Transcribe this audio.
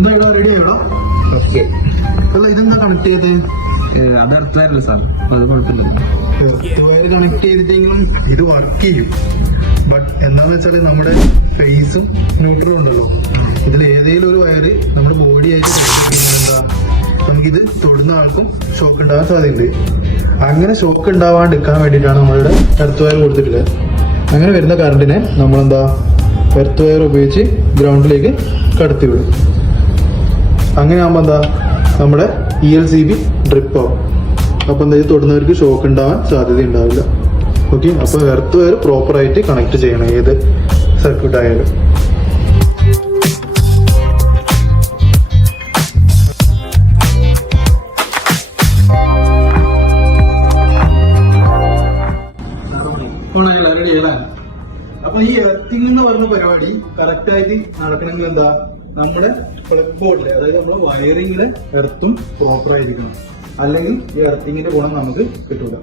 എന്താ ഇവിടെ ready ആയിടാ okay അല്ല ഇതെന്താ കണക്ട് ചെയ്ത്? അത് അടുത്തായിരുന്നു സാർ. അത് കുഴപ്പമില്ലല്ലോ കണക്ട് ചെയ്തിട്ടെങ്കിലും ഇത് വർക്ക് ചെയ്യും. ബട്ട് എന്താന്ന് വെച്ചാൽ നമ്മുടെ ഫേസും ന്യൂട്രലും ഉണ്ടല്ലോ. ഇതിൽ ഏതെങ്കിലും ഒരു വയറ് നമ്മുടെ ബോഡി ആയിട്ട് എന്താ? നമുക്കിത് തൊടുന്ന ആൾക്കും ഷോക്ക് ഉണ്ടാകാൻ സാധ്യതയുണ്ട്. അങ്ങനെ ഷോക്ക് ഉണ്ടാവാണ്ടിരിക്കാൻ വേണ്ടിയിട്ടാണ് നമ്മളുടെ എർത്ത് വയർ കൊടുത്തിട്ടുള്ളത്. അങ്ങനെ വരുന്ന കറണ്ടിനെ നമ്മളെന്താ? എർത്ത് വയർ ഉപയോഗിച്ച് ഗ്രൗണ്ടിലേക്ക് കടത്തി വിടും അങ്ങനെ ആകുമ്പോൾ എന്താ? നമ്മുടെ E E L C B drip ആവും. അപ്പം എന്താ തൊടുന്നവർക്ക് ഷോക്ക് ഉണ്ടാവാൻ സാധ്യത ഉണ്ടാവില്ല ഓക്കെ അപ്പൊ എർത്ത് വയർ പ്രോപ്പറായിട്ട് കണക്ട് ചെയ്യണം ഏത് സർക്യൂട്ട് ആയാലും. അപ്പൊ ഈ എർത്തിങ് എന്ന് പറഞ്ഞ പരിപാടി കറക്റ്റ് ആയിട്ട് നടക്കണമെങ്കിൽ എന്താ? നമ്മുടെ പ്ലഗ് ബോർഡിലെ അതായത് നമ്മൾ വയറിങ്ങിൽ എർത്തും പ്രോപ്പർ ആയിരിക്കണം. അല്ലെങ്കിൽ ഈ എർത്തിങ്ങിന്റെ ഗുണം നമുക്ക് കിട്ടൂല.